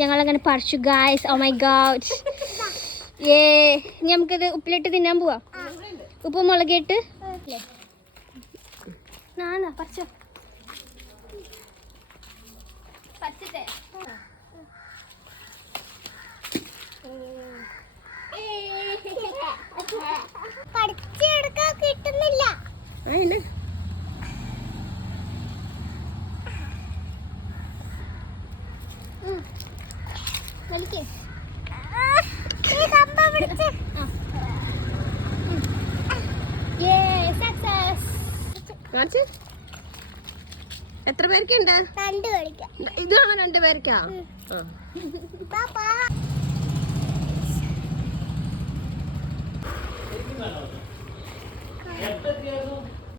ഞങ്ങളങ്ങനെ പറിച്ചു guys. Oh my God. ഏ ഇനി നമുക്കിത് ഉപ്പിലിട്ട് തിന്നാൻ പോവാ. ഉപ്പ് മുളകിട്ട് പറിച്ചോ. പറിച്ചിട്ടേ പഠിച്ചെടുക്കാൻ കിട്ടുന്നില്ല. എത്ര പേർക്കുണ്ട്? 2 പേർക്ക്. ഇതാണ് 2 പേർക്കാ.